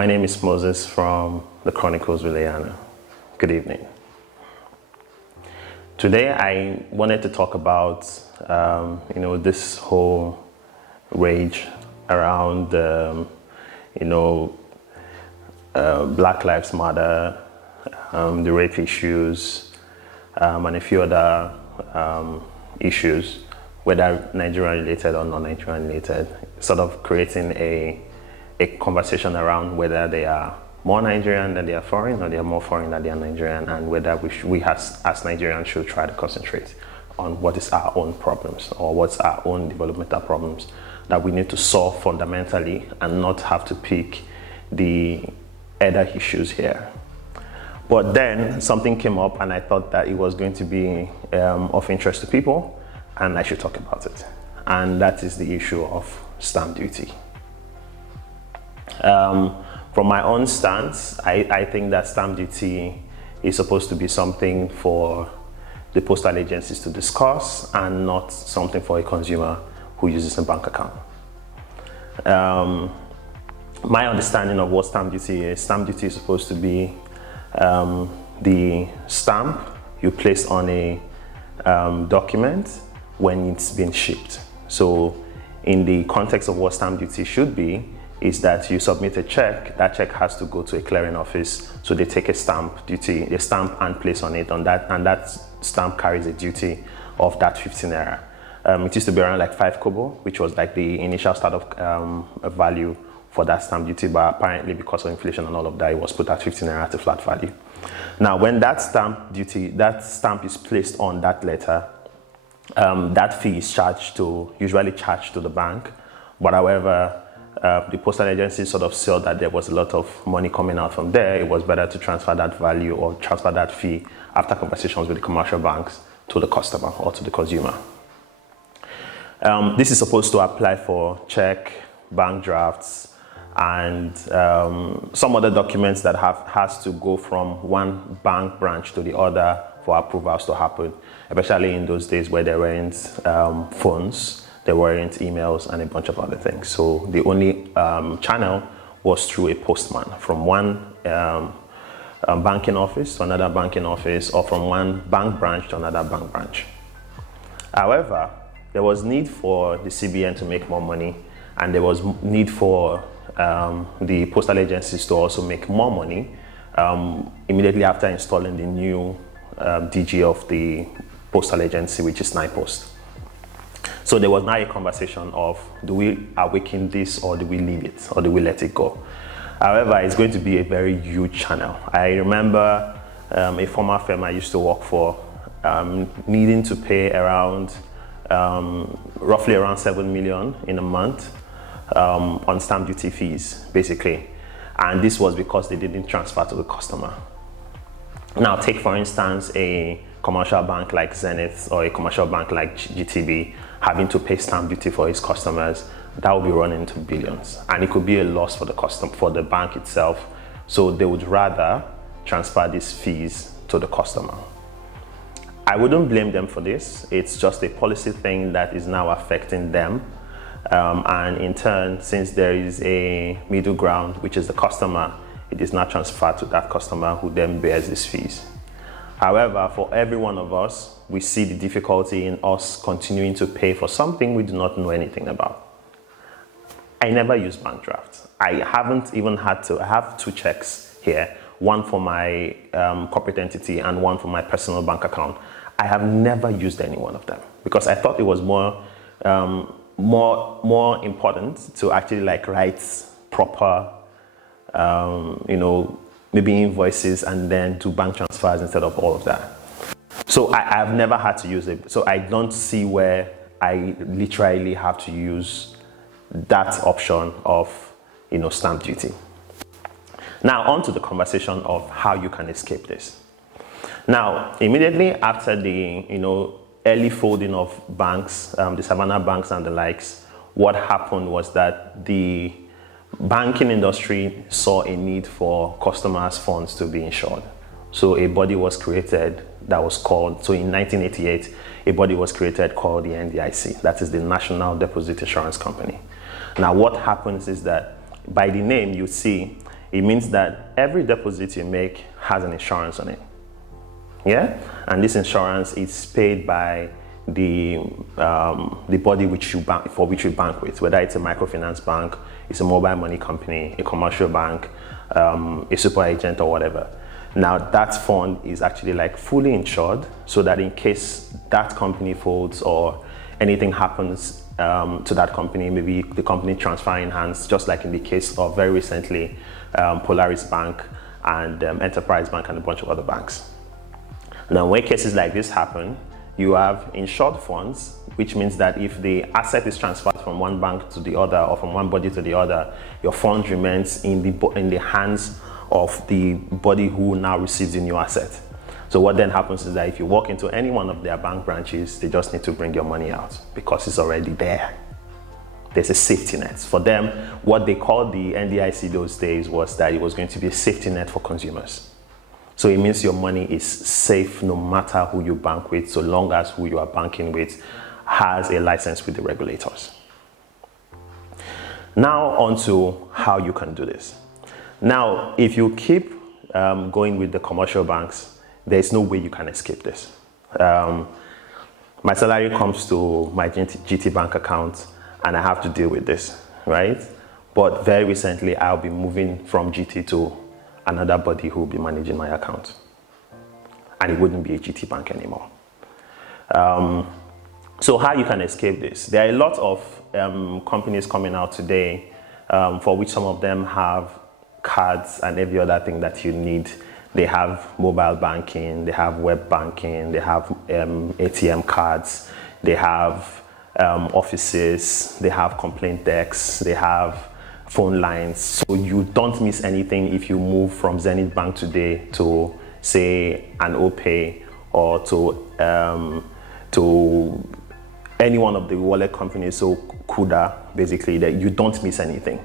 My name is Moses from the Chronicles with Leanna. Good evening. Today I wanted to talk about, this whole rage around, Black Lives Matter, the rape issues, and a few other issues, whether Nigerian related or non-Nigerian related, sort of creating a conversation around whether they are more Nigerian than they are foreign, or they are more foreign than they are Nigerian, and whether we as Nigerians should try to concentrate on what is our own problems, or what's our own developmental problems that we need to solve fundamentally and not have to pick the other issues here. But then something came up and I thought that it was going to be of interest to people and I should talk about it. And that is the issue of stamp duty. From my own stance, I think that stamp duty is supposed to be something for the postal agencies to discuss and not something for a consumer who uses a bank account. My understanding of what stamp duty is supposed to be the stamp you place on a document when it's been shipped. So in the context of what stamp duty should be, is that you submit a check, that check has to go to a clearing office, so they take a stamp and place on it, and that stamp carries a duty of that 15 naira. It used to be around like 5 kobo, which was like the initial start of value for that stamp duty, but apparently because of inflation and all of that, it was put at 15 naira at a flat value. Now, when that stamp is placed on that letter, that fee is usually charged to the bank, but however, the postal agency sort of saw that there was a lot of money coming out from there. It was better to transfer that value or transfer that fee after conversations with the commercial banks to the customer or to the consumer. This is supposed to apply for check, bank drafts, and some other documents that has to go from one bank branch to the other for approvals to happen, especially in those days where there weren't phones, there weren't emails, and a bunch of other things. So the only channel was through a postman from one banking office to another banking office, or from one bank branch to another bank branch. However, there was need for the CBN to make more money, and there was need for the postal agencies to also make more money immediately after installing the new DG of the postal agency, which is NIPOST. So there was now a conversation of, do we awaken this, or do we leave it, or do we let it go? However, it's going to be a very huge channel. I remember a former firm I used to work for needing to pay around roughly around 7 million in a month on stamp duty fees, basically. And this was because they didn't transfer to the customer. Now, take for instance a commercial bank like Zenith or a commercial bank like GTB having to pay stamp duty for its customers. That will be running into billions, and it could be a loss for the bank itself. So they would rather transfer these fees to the customer. I wouldn't blame them for this. It's just a policy thing that is now affecting them. And in turn, since there is a middle ground, which is the customer, it is not transferred to that customer who then bears these fees. However, for every one of us, we see the difficulty in us continuing to pay for something we do not know anything about. I never use bank drafts. I haven't even had to. I have 2 checks here, one for my corporate entity and one for my personal bank account. I have never used any one of them because I thought it was more important to actually write proper, maybe invoices and then do bank transfers instead of all of that. So I have never had to use it. So I don't see where I literally have to use that option of, stamp duty. Now on to the conversation of how you can escape this. Now, immediately after the, early folding of banks, the Savannah banks and the likes, what happened was that the banking industry saw a need for customers' funds to be insured. So a body was created that was called, so in 1988, a body was created called the NDIC, that is the National Deposit Insurance Company. Now what happens is that by the name you see, It means that every deposit you make has an insurance on it. Yeah, and this insurance is paid by the body which you bank, for which you bank with, whether it's a microfinance bank, it's a mobile money company, a commercial bank, a super agent, or whatever. Now that fund is actually like fully insured, so that in case that company folds or anything happens to that company, maybe the company transferring hands, just like in the case of very recently Polaris Bank and Enterprise Bank and a bunch of other banks. Now, when cases like this happen, you have insured funds, which means that if the asset is transferred from one bank to the other or from one body to the other, your fund remains in the hands of the body who now receives the new asset. So what then happens is that if you walk into any one of their bank branches, they just need to bring your money out because it's already there. There's a safety net. For them, what they called the NDIC those days was that it was going to be a safety net for consumers. So it means your money is safe no matter who you bank with, so long as who you are banking with has a license with the regulators. Now on to how you can do this. Now, if you keep going with the commercial banks, there's no way you can escape this. My salary comes to my GT Bank account and I have to deal with this, right? But very recently, I'll be moving from GT to another body who will be managing my account. And it wouldn't be a GT Bank anymore. So how you can escape this? There are a lot of companies coming out today for which some of them have cards and every other thing that you need. They have mobile banking, they have web banking, they have ATM cards, they have offices, they have complaint desks, they have phone lines. So you don't miss anything if you move from Zenith Bank today to, say, an OPay or to any one of the wallet companies, so Kuda, basically, that you don't miss anything,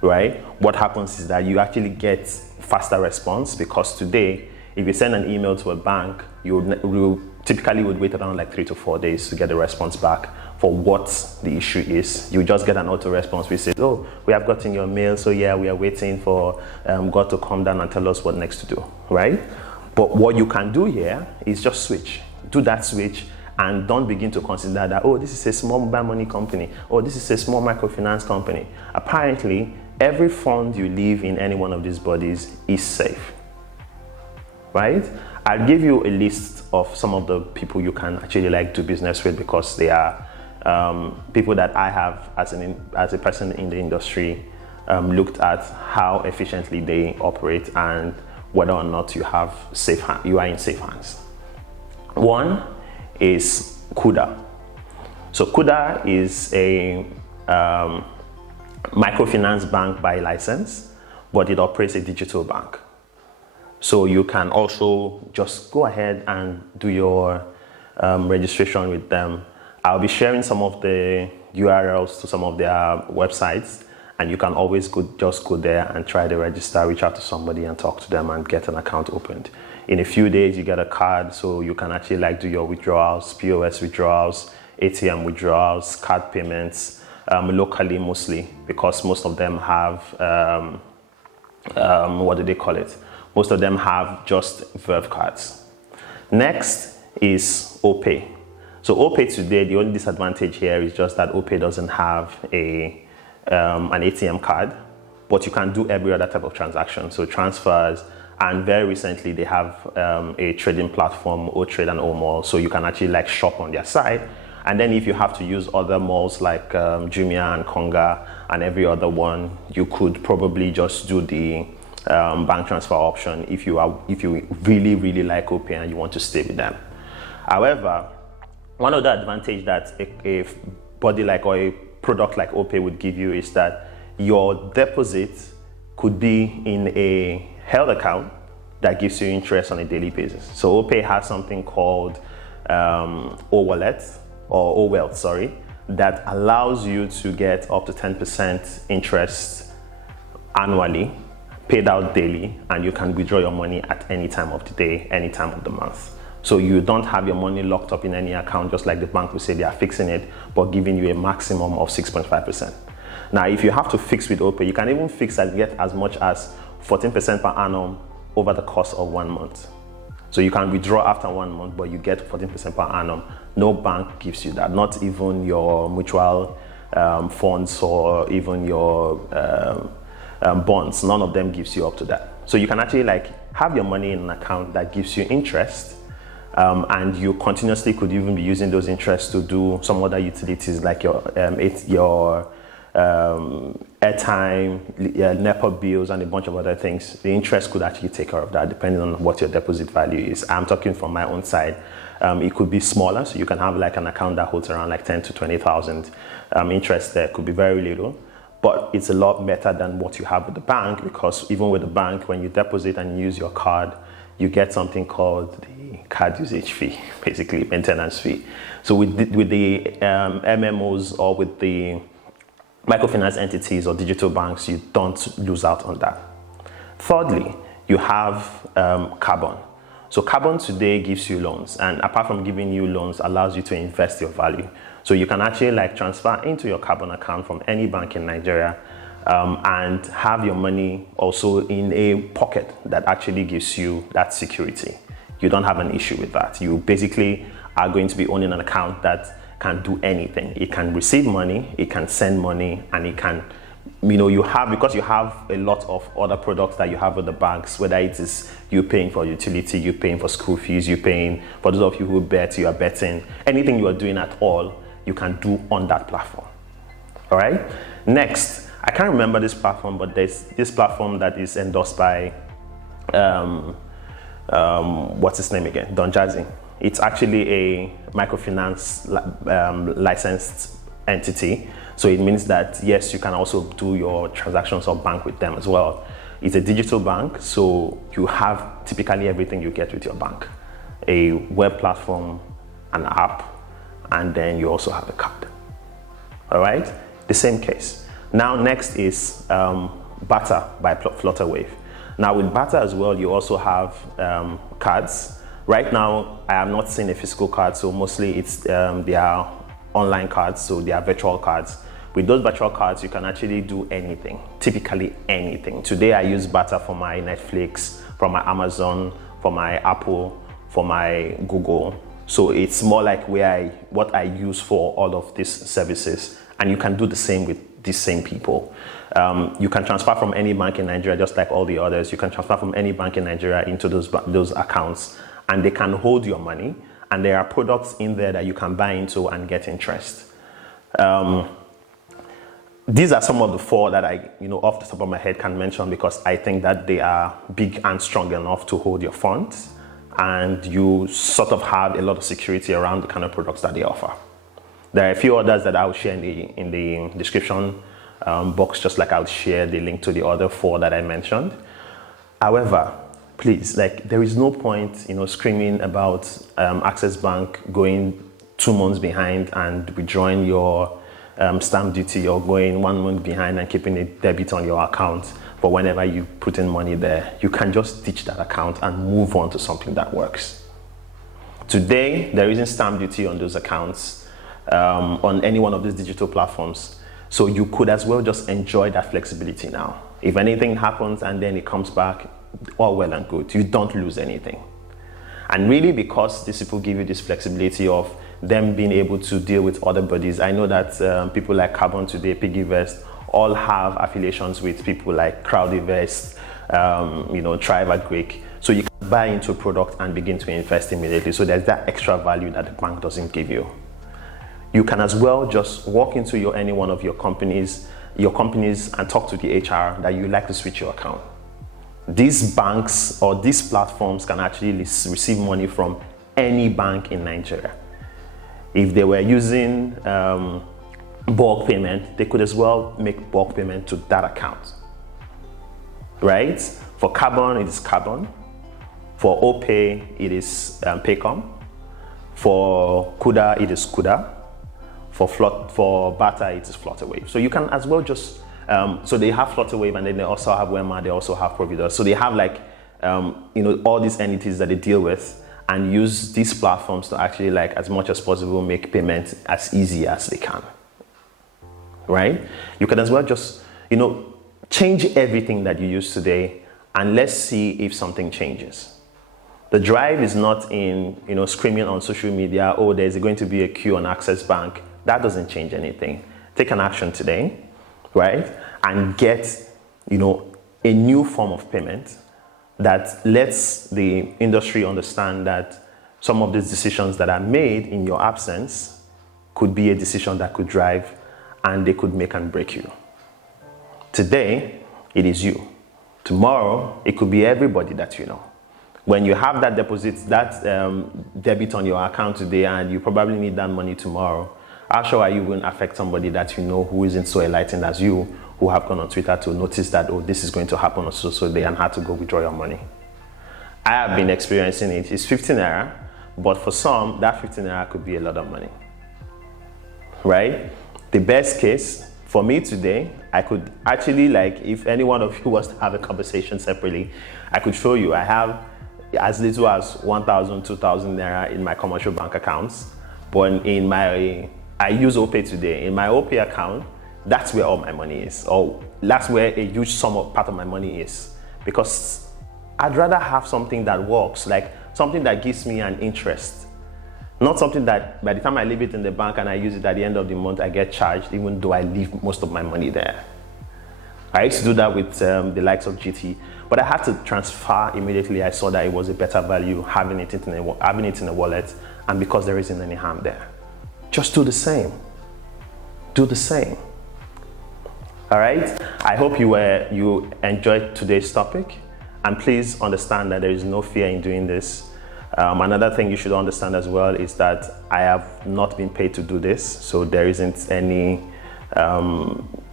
right? What happens is that you actually get faster response, because today, if you send an email to a bank, you typically would wait around like 3 to 4 days to get a response back for what the issue is. You just get an auto response which says, oh, we have gotten your mail, so yeah, we are waiting for God to come down and tell us what next to do, right? But what you can do here is just switch. Do that switch and don't begin to consider that, oh, this is a small mobile money company, or this is a small microfinance company. Apparently, every fund you leave in any one of these bodies is safe, right? I'll give you a list of some of the people you can actually like do business with, because they are people that I have as a person in the industry looked at how efficiently they operate and whether or not you are in safe hands. One is Kuda. So Kuda is a microfinance bank by license, but it operates a digital bank. So you can also just go ahead and do your registration with them. I'll be sharing some of the URLs to some of their websites, and you can always just go there and try to register, reach out to somebody and talk to them and get an account opened. In a few days, you get a card, so you can actually like do your withdrawals, POS withdrawals, ATM withdrawals, card payments, locally mostly, because most of them have, what do they call it? Most of them have just Verve cards. Next is OPay. So OPay today, the only disadvantage here is just that OPay doesn't have an ATM card, but you can do every other type of transaction, so transfers, and very recently they have a trading platform, O-Trade and O-Mall, so you can actually like shop on their site. And then if you have to use other malls like Jumia and Konga and every other one, you could probably just do the bank transfer option if you really, really like OPay and you want to stay with them. However, one of the advantages that a body like or a product like OPay would give you is that your deposit could be in a held account that gives you interest on a daily basis. So OPay has something called O-Wallet or O-Wealth, that allows you to get up to 10% interest annually, paid out daily, and you can withdraw your money at any time of the day, any time of the month. So you don't have your money locked up in any account, just like the bank will say they are fixing it, but giving you a maximum of 6.5%. Now, if you have to fix with OPay, you can even fix and get as much as 14% per annum over the course of 1 month. So you can withdraw after 1 month, but you get 14% per annum. No bank gives you that, not even your mutual funds or even your bonds. None of them gives you up to that. So you can actually like have your money in an account that gives you interest, and you continuously could even be using those interests to do some other utilities like your airtime, NEPA bills, and a bunch of other things. The interest could actually take care of that depending on what your deposit value is. I'm talking from my own side. It could be smaller, so you can have like an account that holds around like 10 to 20,000. Interest there could be very little, but it's a lot better than what you have with the bank, because even with the bank, when you deposit and use your card, you get something called the card usage fee, basically maintenance fee. So with the MMOs or with the microfinance entities or digital banks, you don't lose out on that. Thirdly, you have Carbon. So Carbon today gives you loans, and apart from giving you loans, allows you to invest your value. So you can actually like transfer into your Carbon account from any bank in Nigeria, and have your money also in a pocket that actually gives you that security. You don't have an issue with that. You basically are going to be owning an account that can do anything. It can receive money, it can send money, and it can, because you have a lot of other products that you have with the banks, whether it is you paying for utility, you paying for school fees, you paying, for those of you who bet, you are betting, anything you are doing at all, you can do on that platform. All right. Next, I can't remember this platform, but there's this platform that is endorsed by, what's his name again? Don Jazzy. It's actually a microfinance licensed entity. So it means that, yes, you can also do your transactions or bank with them as well. It's a digital bank, so you have typically everything you get with your bank. A web platform, an app, and then you also have a card. All right, the same case. Now next is Barter by Flutterwave. Now with Barter as well, you also have cards. Right now, I have not seen a physical card, so mostly it's they are online cards, so they are virtual cards. With those virtual cards, you can actually do anything, typically anything. Today, I use Barter for my Netflix, for my Amazon, for my Apple, for my Google. So it's more like what I use for all of these services, and you can do the same with these same people. You can transfer from any bank in Nigeria, just like all the others. You can transfer from any bank in Nigeria into those accounts, and they can hold your money, and there are products in there that you can buy into and get interest. These are some of the four that I, off the top of my head can mention, because I think that they are big and strong enough to hold your funds, and you sort of have a lot of security around the kind of products that they offer. There are a few others that I'll share in the description box, just like I'll share the link to the other four that I mentioned. However, please, there is no point, screaming about Access Bank going 2 months behind and withdrawing your stamp duty, or going 1 month behind and keeping a debit on your account for whenever you put in money there. You can just ditch that account and move on to something that works. Today, there isn't stamp duty on those accounts on any one of these digital platforms. So you could as well just enjoy that flexibility now. If anything happens and then it comes back, all well and good. You don't lose anything. And really, because these people give you this flexibility of them being able to deal with other bodies. I know that people like Carbon today, PiggyVest, all have affiliations with people like Crowdivest, Thriver Greek. So you can buy into a product and begin to invest immediately. So there's that extra value that the bank doesn't give you. You can as well just walk into any one of your companies and talk to the HR that you like to switch your account. These banks or these platforms can actually receive money from any bank in Nigeria. If they were using bulk payment, they could as well make bulk payment to that account, right? For Carbon, it is Carbon. For OPay, it is Paycom. For Kuda, it is Kuda. For Barter, it is Flutterwave. So you can as well just, so they have Flutterwave, and then they also have Wema, they also have Providus. So they have all these entities that they deal with, and use these platforms to actually, as much as possible, make payments as easy as they can, right? You can as well just, change everything that you use today and let's see if something changes. The drive is not in, screaming on social media, oh, there's going to be a queue on Access Bank. That doesn't change anything. Take an action today, right? And get, a new form of payment that lets the industry understand that some of these decisions that are made in your absence could be a decision that could drive and they could make and break you. Today, it is you. Tomorrow, it could be everybody that you know. When you have that deposit, that debit on your account today and you probably need that money tomorrow, how sure are you going to affect somebody that you know who isn't so enlightened as you, who have gone on Twitter to notice that, oh, this is going to happen on so day and had to go withdraw your money? I have been experiencing it. It's 15 naira, but for some, that 15 naira could be a lot of money, right? The best case for me today, I could actually, if any one of you was to have a conversation separately, I could show you. I have as little as 1,000, 2,000 naira in my commercial bank accounts, but I use OPay today. In my OPay account, that's where all my money is, or that's where a huge part of my money is, because I'd rather have something that works, like something that gives me an interest, not something that by the time I leave it in the bank and I use it at the end of the month, I get charged, even though I leave most of my money there. I used to do that with the likes of GT, but I had to transfer immediately. I saw that it was a better value having it in a wallet, and because there isn't any harm there. Just do the same. Do the same. All right? I hope you enjoyed today's topic, and please understand that there is no fear in doing this. Another thing you should understand as well is that I have not been paid to do this, so there isn't any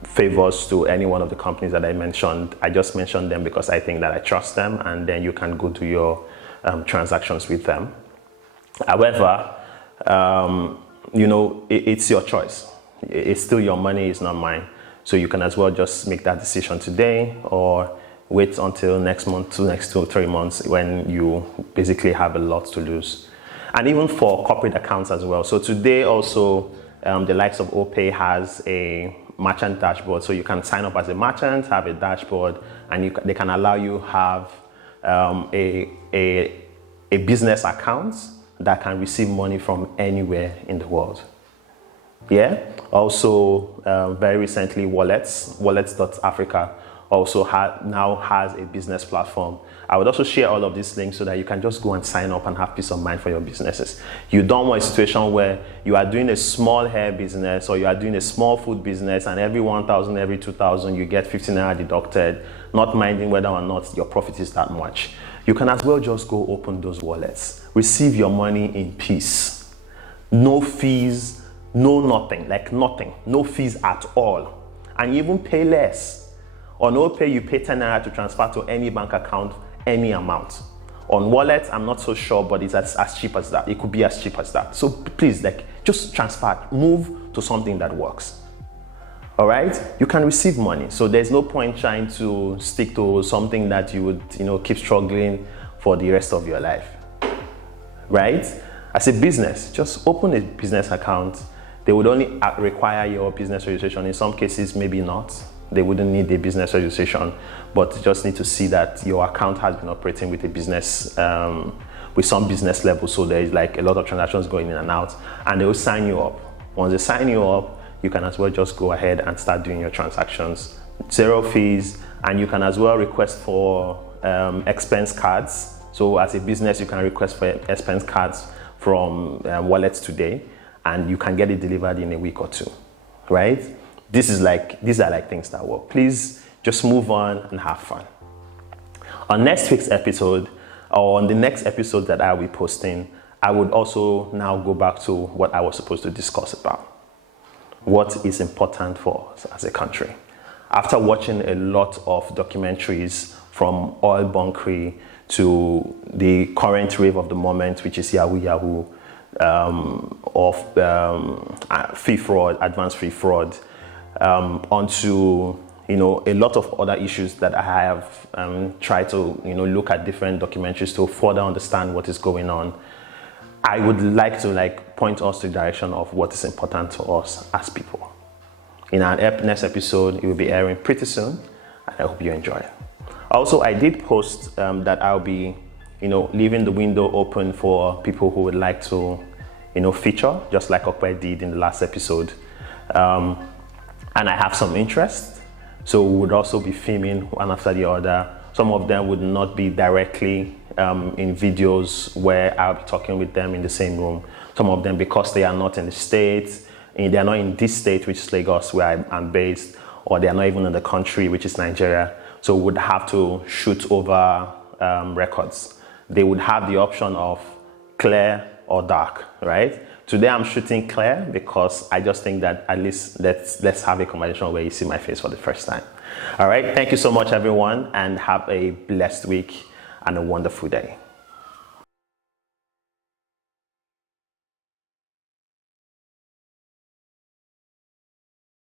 favors to any one of the companies that I mentioned. I just mentioned them because I think that I trust them, and then you can go do your transactions with them. However, it's your choice. It's still your money, it's not mine. So you can as well just make that decision today, or wait until next month, next 2 or 3 months, when you basically have a lot to lose. And even for corporate accounts as well. So today also, the likes of OPay has a merchant dashboard. So you can sign up as a merchant, have a dashboard, and they can allow you have a business account that can receive money from anywhere in the world. Yeah. Also, very recently, Wallets.Africa also now has a business platform. I would also share all of these links so that you can just go and sign up and have peace of mind for your businesses. You don't want a situation where you are doing a small hair business or you are doing a small food business, and every 1,000, every 2,000, you get 15 naira deducted, not minding whether or not your profit is that much. You can as well just go open those wallets, receive your money in peace. No fees, no nothing, no fees at all. And you even pay less. On OPay, you pay 10 naira to transfer to any bank account, any amount. On wallet, I'm not so sure, but it's as cheap as that. It could be as cheap as that. So please, just transfer, move to something that works. All right? You can receive money. So there's no point trying to stick to something that you would, keep struggling for the rest of your life. Right? As a business, just open a business account. They would only require your business registration. In some cases, maybe not. They wouldn't need a business registration, but just need to see that your account has been operating with a business, with some business level. So there is a lot of transactions going in and out, and they will sign you up. Once they sign you up, you can as well just go ahead and start doing your transactions. 0 fees, and you can as well request for expense cards. So as a business, you can request for expense cards from wallets today, and you can get it delivered in a week or 2, right? These are things that work. Please just move on and have fun. On next week's episode, or on the next episode that I'll be posting, I would also now go back to what I was supposed to discuss about. What is important for us as a country. After watching a lot of documentaries from oil bunkering to the current wave of the moment, which is Yahoo, fee fraud, advanced fee fraud, onto a lot of other issues that I have tried to look at different documentaries to further understand what is going on. I would like to point us to the direction of what is important to us as people. In our next episode, it will be airing pretty soon, and I hope you enjoy it. Also, I did post that I'll be, leaving the window open for people who would like to, feature, just like Okwe did in the last episode. And I have some interest. So we would also be filming one after the other. Some of them would not be directly in videos where I'll be talking with them in the same room. Some of them, because they are not in the States, and they are not in this state, which is Lagos, where I'm based, or they are not even in the country, which is Nigeria. So we would have to shoot over records. They would have the option of clear or dark, right? Today I'm shooting clear because I just think that at least let's have a conversation where you see my face for the first time. All right, thank you so much, everyone, and have a blessed week and a wonderful day.